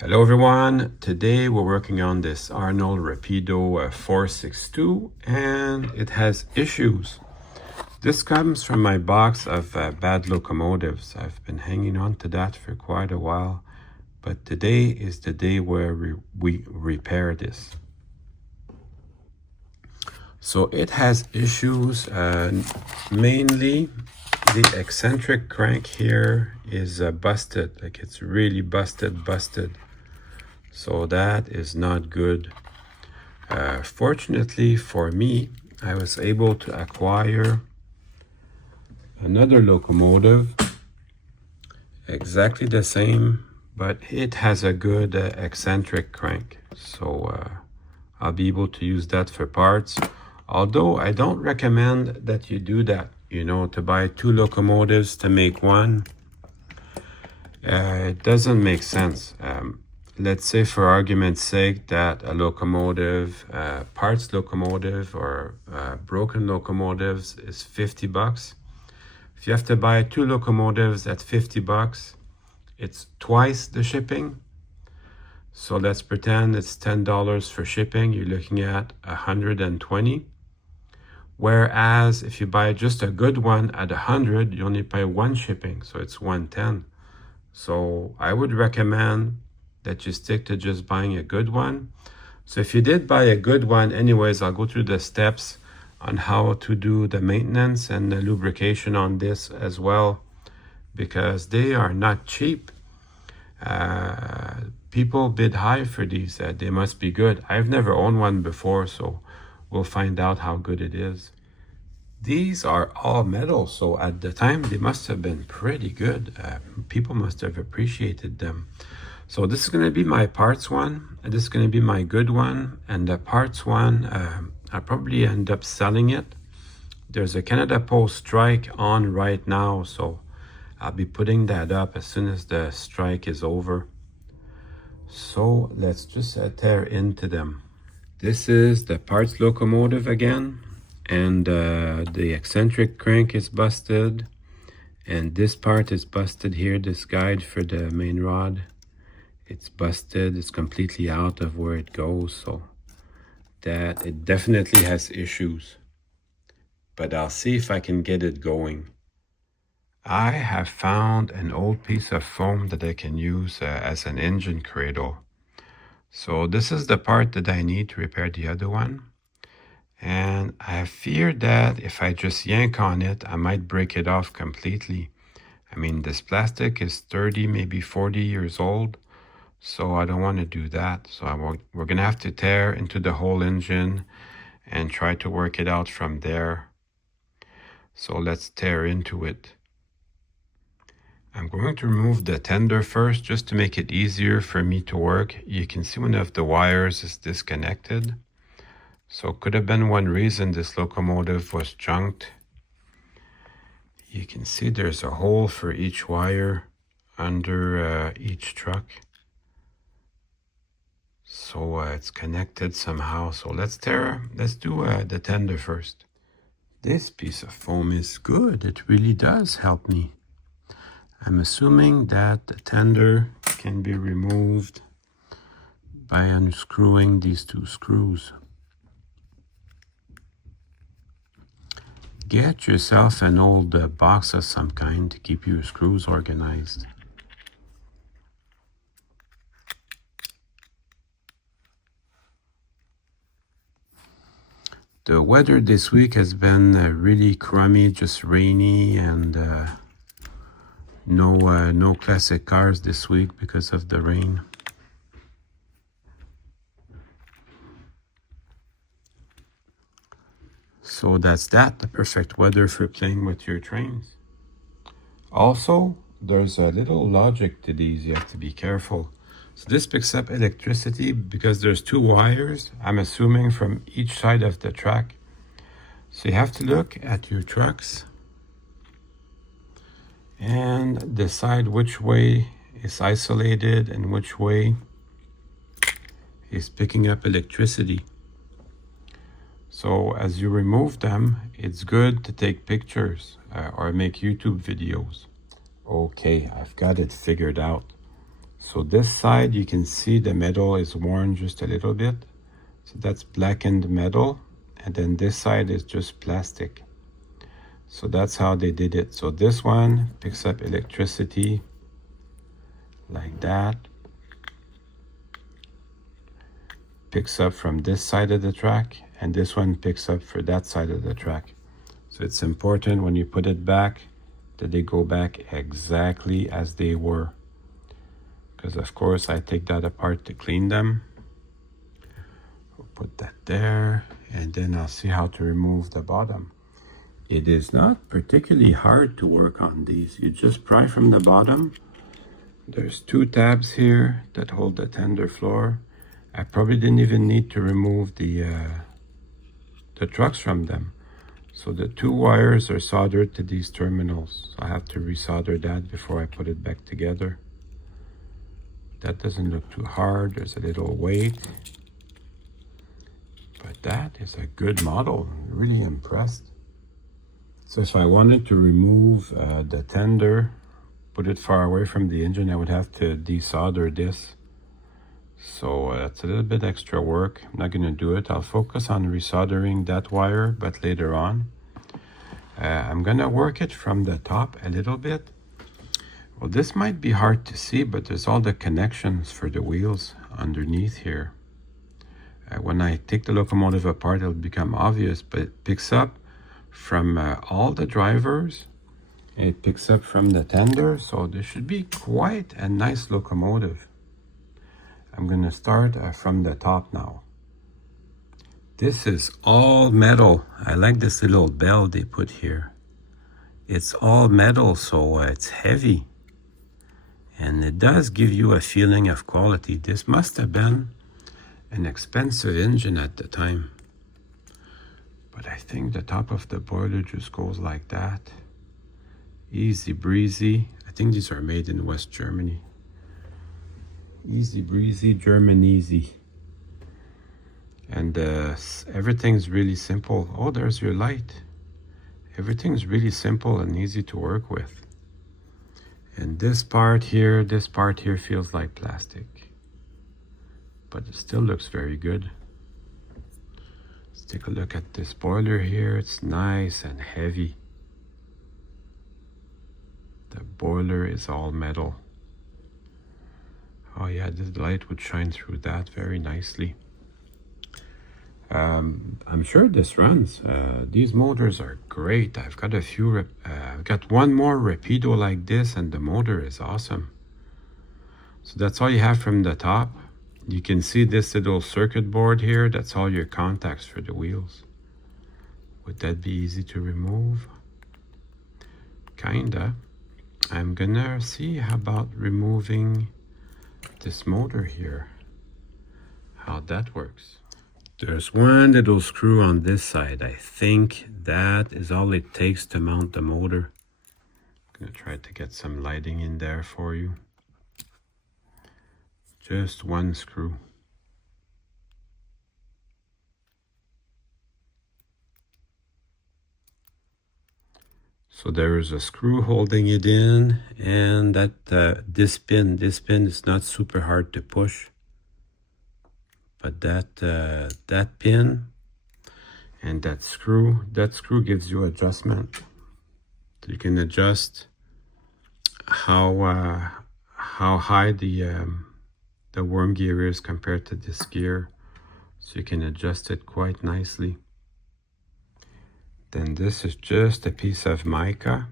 Hello everyone, today we're working on this Arnold Rapido 462 and it has issues. This comes from my box of bad locomotives. I've been hanging on to that for quite a while, but today is the day where we repair this. So it has issues, mainly the eccentric crank here is busted, like it's really busted. So that is not good. Fortunately for me, I was able to acquire another locomotive, exactly the same, but it has a good eccentric crank. So I'll be able to use that for parts. Although I don't recommend that you do that, to buy two locomotives to make one. It doesn't make sense. Let's say for argument's sake that a locomotive, parts locomotive or broken locomotives is $50. If you have to buy two locomotives at $50, it's twice the shipping. So let's pretend it's $10 for shipping. You're looking at $120. Whereas if you buy just a good one at $100, you only pay one shipping, so it's $110. So I would recommend that you stick to just buying a good one. So if you did buy a good one, anyways, I'll go through the steps on how to do the maintenance and the lubrication on this as well, because they are not cheap. People bid high for these. They must be good. I've never owned one before, so we'll find out how good it is. These are all metal, so at the time they must have been pretty good. People must have appreciated them. So this is going to be my parts one, and this is going to be my good one. And the parts one, I'll probably end up selling it. There's a Canada Post strike on right now, so I'll be putting that up as soon as the strike is over. So let's just tear into them. This is the parts locomotive again, and the eccentric crank is busted, and this part is busted here, this guide for the main rod. It's busted, it's completely out of where it goes, so that it definitely has issues. But I'll see if I can get it going. I have found an old piece of foam that I can use as an engine cradle. So this is the part that I need to repair the other one. And I fear that if I just yank on it, I might break it off completely. I mean, this plastic is 30, maybe 40 years old. So I don't want to do that. So we're going to have to tear into the whole engine and try to work it out from there. So let's tear into it. I'm going to remove the tender first just to make it easier for me to work. You can see one of the wires is disconnected. So could have been one reason this locomotive was junked. You can see there's a hole for each wire under each truck. So it's connected somehow. So let's do the tender first. This piece of foam is good. It really does help me. I'm assuming that the tender can be removed by unscrewing these two screws. Get yourself an old box of some kind to keep your screws organized. The weather this week has been really crummy, just rainy, and no classic cars this week because of the rain. So that's the perfect weather for playing with your trains. Also, there's a little logic to these. You have to be careful. So this picks up electricity because there's two wires, I'm assuming, from each side of the track. So you have to look at your trucks and decide which way is isolated and which way is picking up electricity. So as you remove them, it's good to take pictures or make YouTube videos. Okay, I've got it figured out. So this side, you can see the metal is worn just a little bit. So that's blackened metal. And then this side is just plastic. So that's how they did it. So this one picks up electricity like that. Picks up from this side of the track, and this one picks up for that side of the track. So it's important when you put it back that they go back exactly as they were. Because of course I take that apart to clean them. We'll put that there, and then I'll see how to remove the bottom. It is not particularly hard to work on these. You just pry from the bottom. There's 2 tabs here that hold the tender floor. I probably didn't even need to remove the trucks from them. So the 2 wires are soldered to these terminals. So I have to resolder that before I put it back together. That doesn't look too hard. There's a little weight. But that is a good model. I'm really impressed. So if I wanted to remove the tender, put it far away from the engine, I would have to desolder this. So it's a little bit extra work. I'm not going to do it. I'll focus on resoldering that wire, but later on. I'm going to work it from the top a little bit. Well, this might be hard to see, but there's all the connections for the wheels underneath here. When I take the locomotive apart, it'll become obvious, but it picks up from all the drivers. It picks up from the tender, so this should be quite a nice locomotive. I'm going to start from the top now. This is all metal. I like this little bell they put here. It's all metal, so it's heavy. And it does give you a feeling of quality. This must have been an expensive engine at the time. But I think the top of the boiler just goes like that. Easy breezy. I think these are made in West Germany. Easy breezy, German easy. And everything's really simple. Oh, there's your light. Everything's really simple and easy to work with. And this part here feels like plastic. But it still looks very good. Let's take a look at this boiler here. It's nice and heavy. The boiler is all metal. Oh yeah, this light would shine through that very nicely. I'm sure this runs. These motors are great. I've got a few, I've got one more Rapido like this, and the motor is awesome. So that's all you have from the top. You can see this little circuit board here. That's all your contacts for the wheels. Would that be easy to remove? Kinda. I'm gonna see how about removing this motor here, how that works. There's one little screw on this side. I think that is all it takes to mount the motor. I'm gonna try to get some lighting in there for you. Just one screw. So there is a screw holding it in, and that this pin is not super hard to push. But that pin and that screw gives you adjustment. So you can adjust how high the worm gear is compared to this gear. So you can adjust it quite nicely. Then this is just a piece of mica,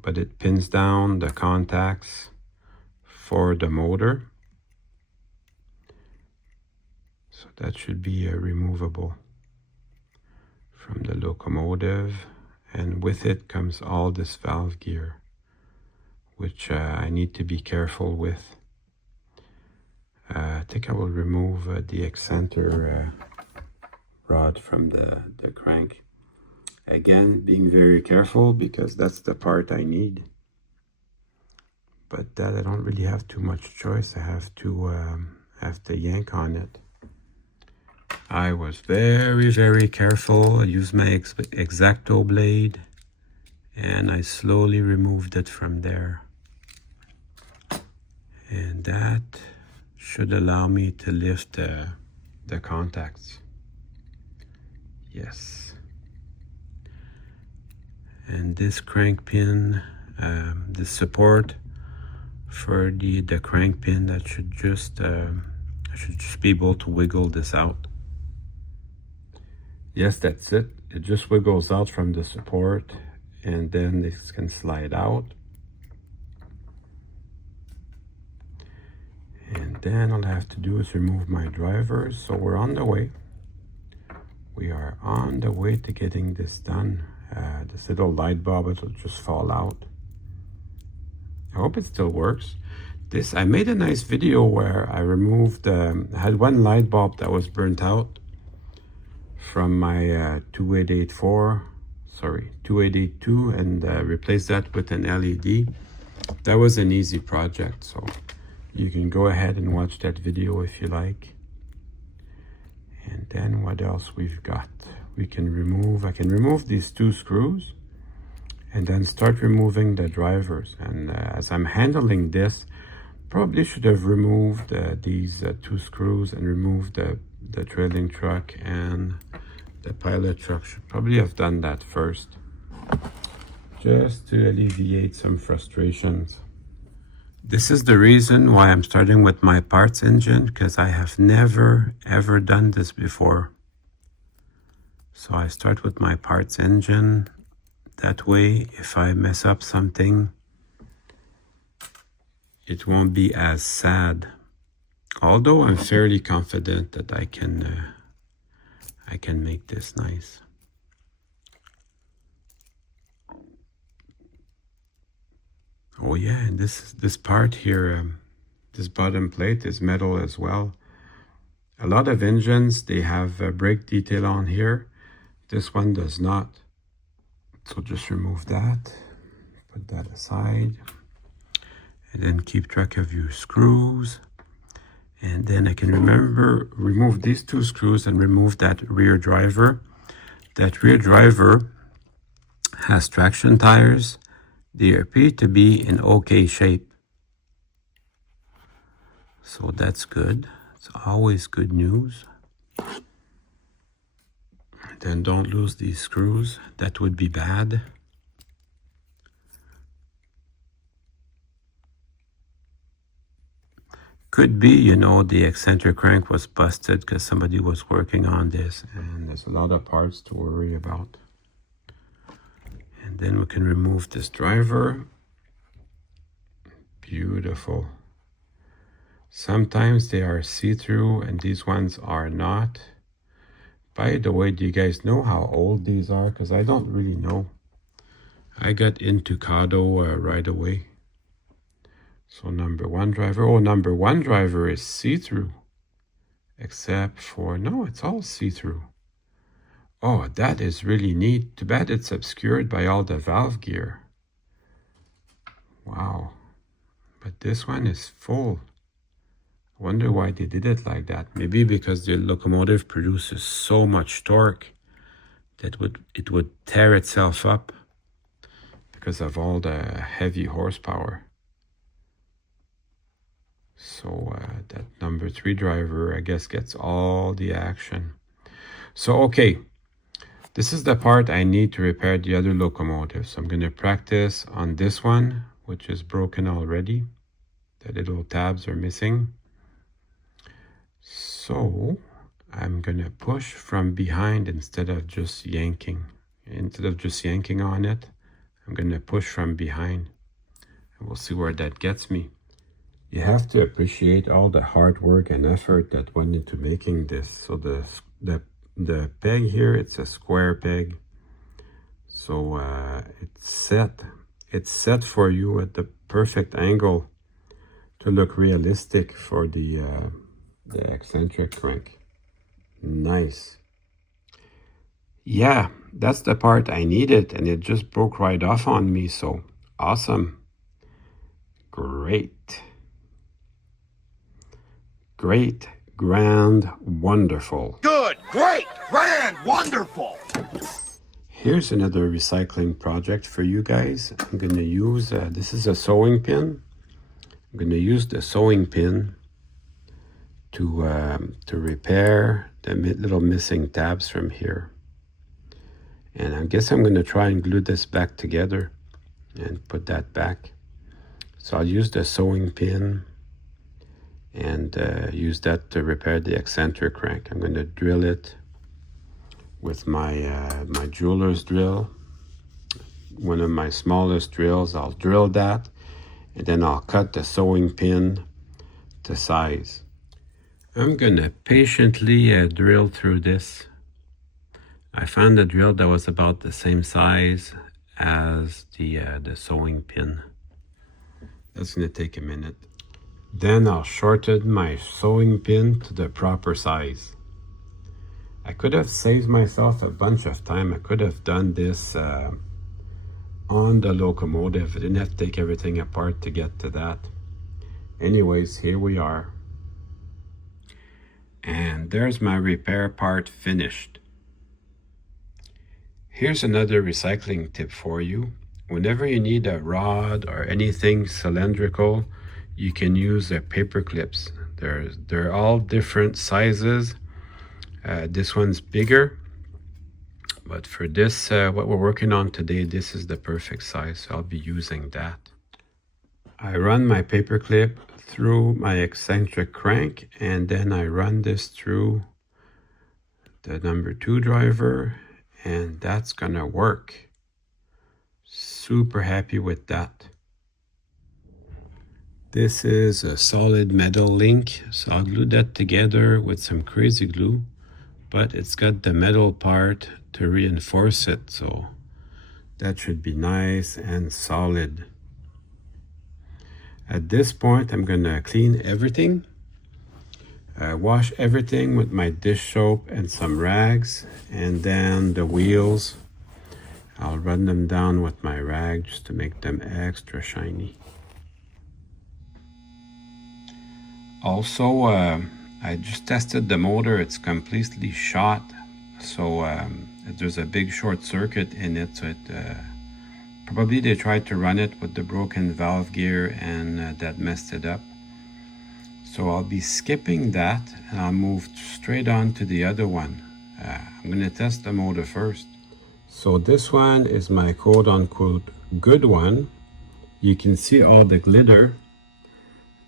but it pins down the contacts for the motor. So that should be removable from the locomotive, and with it comes all this valve gear, which I need to be careful with. I think I will remove the excenter rod from the crank. Again, being very careful because that's the part I need. But that I don't really have too much choice. I have to yank on it. I was very, very careful. I used my X-Acto blade and I slowly removed it from there. And that should allow me to lift the contacts. Yes. And this crank pin, the support for the crank pin, that should just I should just be able to wiggle this out. Yes, that's it. It just wiggles out from the support, and then this can slide out. And then all I have to do is remove my drivers. So we're on the way. We are on the way to getting this done. This little light bulb, it'll just fall out. I hope it still works. I made a nice video where I removed, I had one light bulb that was burnt out from my 2882, and replaced that with an LED. That was an easy project, so you can go ahead and watch that video if you like. And then what else we've got? I can remove these 2 screws and then start removing the drivers. And as I'm handling this, probably should have removed these 2 screws and removed the trailing truck and the pilot truck. Should probably have done that first, just to alleviate some frustrations. This is the reason why I'm starting with my parts engine, because I have never ever done this before. So I start with my parts engine. That way, if I mess up something, it won't be as sad. Although I'm fairly confident that I can make this nice. Oh yeah, and this part here, this bottom plate is metal as well. A lot of engines, they have a brake detail on here. This one does not. So just remove that, put that aside, and then keep track of your screws. And then I can remove these 2 screws and remove that rear driver. That rear driver has traction tires. They appear to be in okay shape. So that's good. It's always good news. Then don't lose these screws. That would be bad. Could be, you know, the eccentric crank was busted because somebody was working on this, and there's a lot of parts to worry about. And then we can remove this driver. Beautiful. Sometimes they are see-through and these ones are not. By the way, do you guys know how old these are? Because I don't really know. I got into Kato right away. So number 1 driver. Oh, number 1 driver is see-through. Except for, no, it's all see-through. Oh, that is really neat. Too bad it's obscured by all the valve gear. Wow. But this one is full. I wonder why they did it like that. Maybe because the locomotive produces so much torque that it would tear itself up because of all the heavy horsepower. So that number 3 driver, I guess, gets all the action. So, okay. This is the part I need to repair the other locomotive. So I'm going to practice on this one, which is broken already. The little tabs are missing. So I'm going to push from behind instead of just yanking. Instead of just yanking on it, I'm going to push from behind. And we'll see where that gets me. You have to appreciate all the hard work and effort that went into making this. So the peg here, it's a square peg. So it's set for you at the perfect angle to look realistic for the eccentric crank. Nice. Yeah, that's the part I needed, and it just broke right off on me, so awesome. Great. Great, grand, wonderful. Good, great, grand, wonderful. Here's another recycling project for you guys. I'm going to use, this is a sewing pin. I'm going to use the sewing pin to repair the little missing tabs from here. And I guess I'm going to try and glue this back together and put that back. So I'll use the sewing pin and use that to repair the eccentric crank. I'm going to drill it with my my jeweler's drill, one of my smallest drills. I'll drill that, and then I'll cut the sewing pin to size. I'm going to patiently drill through this. I found a drill that was about the same size as the sewing pin. That's going to take a minute. Then I'll shorten my sewing pin to the proper size. I could have saved myself a bunch of time. I could have done this on the locomotive. I didn't have to take everything apart to get to that. Anyways, here we are. And there's my repair part finished. Here's another recycling tip for you. Whenever you need a rod or anything cylindrical, you can use paper clips. They're all different sizes. This one's bigger, but for this, what we're working on today, this is the perfect size, so I'll be using that. I run my paper clip through my eccentric crank, and then I run this through the number 2 driver, and that's gonna work. Super happy with that. This is a solid metal link, so I'll glue that together with some crazy glue, but it's got the metal part to reinforce it, so that should be nice and solid. At this point, I'm gonna clean everything, wash everything with my dish soap and some rags, and then the wheels, I'll run them down with my rag just to make them extra shiny. Also, I just tested the motor. It's completely shot, so there's a big short circuit in it, so probably they tried to run it with the broken valve gear, and that messed it up. So I'll be skipping that, and I'll move straight on to the other one. I'm going to test the motor first. So this one is my quote-unquote good one. You can see all the glitter.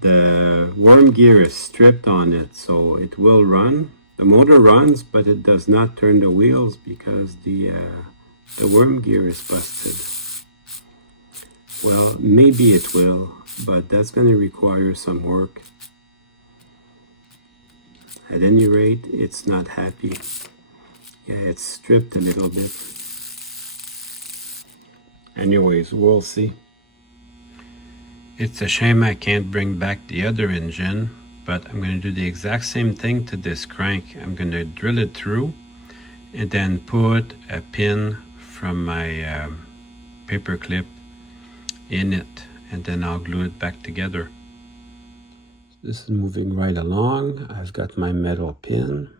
The worm gear is stripped on it, so it will run. The motor runs, but it does not turn the wheels because the worm gear is busted. Well, maybe it will, but that's going to require some work. At any rate, it's not happy. Yeah, it's stripped a little bit. Anyways, we'll see. It's a shame I can't bring back the other engine, but I'm going to do the exact same thing to this crank. I'm going to drill it through and then put a pin from my paper clip in it, and then I'll glue it back together. This is moving right along. I've got my metal pin,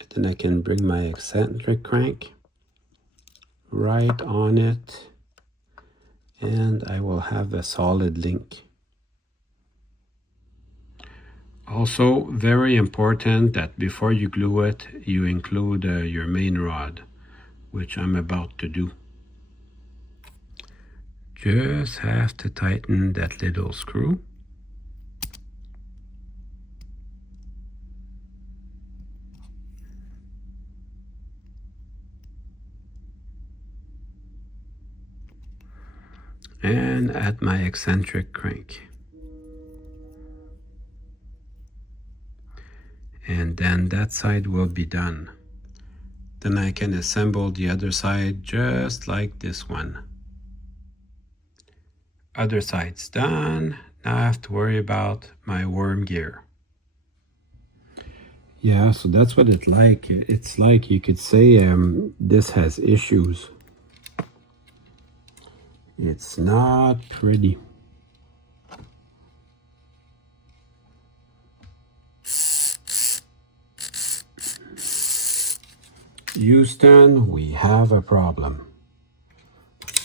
and then I can bring my eccentric crank right on it, and I will have a solid link. Also, very important that before you glue it, you include your main rod, which I'm about to do. Just have to tighten that little screw. And add my eccentric crank. And then that side will be done. Then I can assemble the other side just like this one. Other side's done. Now I have to worry about my worm gear. Yeah, so that's what it's like. It's like, you could say this has issues. It's not pretty. Houston, we have a problem.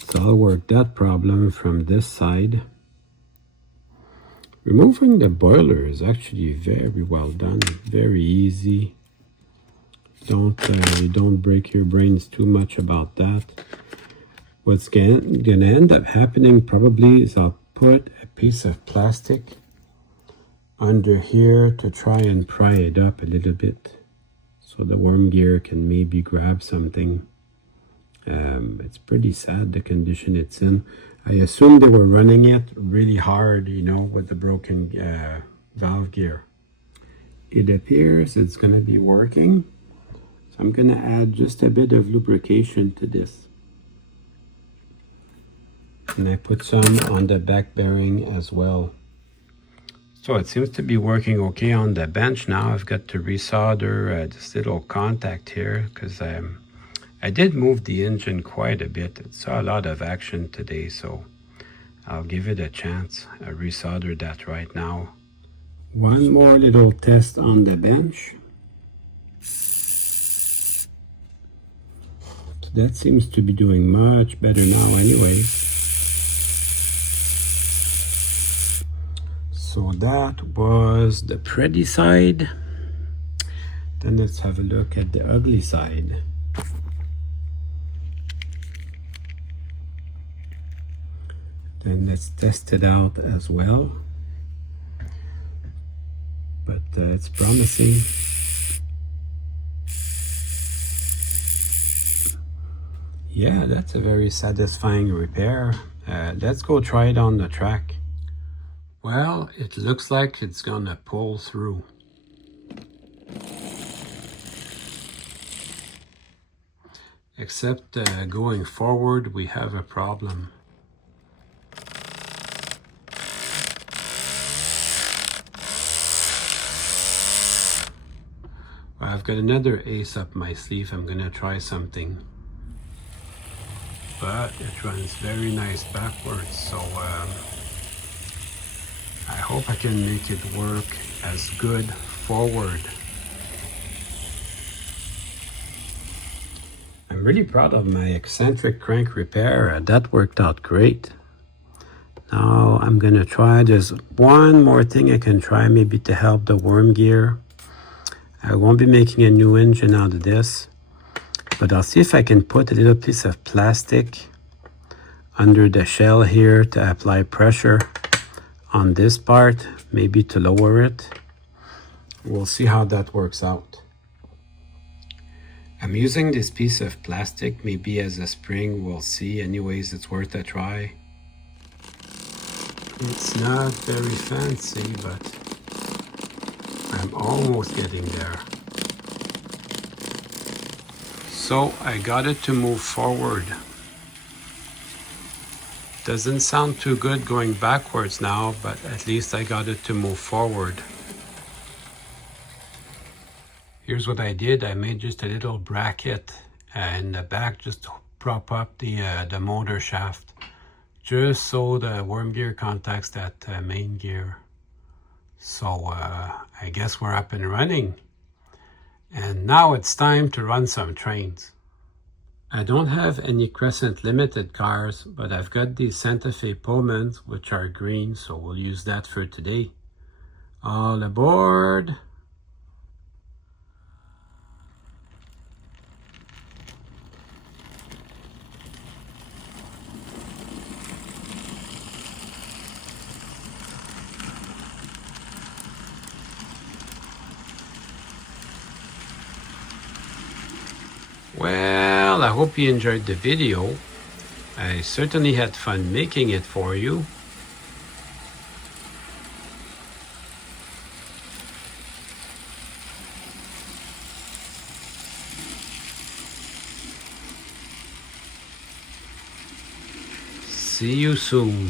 So I'll work that problem from this side. Removing the boiler is actually very well done, very easy. You don't break your brains too much about that. What's gonna end up happening probably is I'll put a piece of plastic under here to try and pry it up a little bit so the worm gear can maybe grab something. It's pretty sad the condition it's in. I assume they were running it really hard, you know, with the broken valve gear. It appears it's gonna be working. So I'm gonna add just a bit of lubrication to this. And I put some on the back bearing as well. So it seems to be working okay on the bench now. I've got to resolder this little contact here because I did move the engine quite a bit. It saw a lot of action today, so I'll give it a chance. I resolder that right now. One more little test on the bench. That seems to be doing much better now anyway. So that was the pretty side. Then let's have a look at the ugly side. Then let's test it out as well. But it's promising. Yeah, that's a very satisfying repair. Let's go try it on the track. Well, it looks like it's gonna pull through. Except going forward, we have a problem. Well, I've got another ace up my sleeve. I'm gonna try something. But it runs very nice backwards, so I hope I can make it work as good forward. I'm really proud of my eccentric crank repair. That worked out great. Now I'm gonna try, there's one more thing I can try maybe to help the worm gear. I won't be making a new engine out of this, but I'll see if I can put a little piece of plastic under the shell here to apply pressure on this part, maybe to lower it. We'll see how that works out. I'm using this piece of plastic maybe as a spring. We'll see. Anyways, it's worth a try. It's not very fancy, but I'm almost getting there. So I got it to move forward. Doesn't sound too good going backwards now, but at least I got it to move forward. Here's what I did. I made just a little bracket in the back just to prop up the motor shaft, just so the worm gear contacts that main gear. So I guess we're up and running. And now it's time to run some trains. I don't have any Crescent Limited cars, but I've got these Santa Fe Pullmans, which are green, so we'll use that for today. All aboard! Well, I hope you enjoyed the video. I certainly had fun making it for you. See you soon.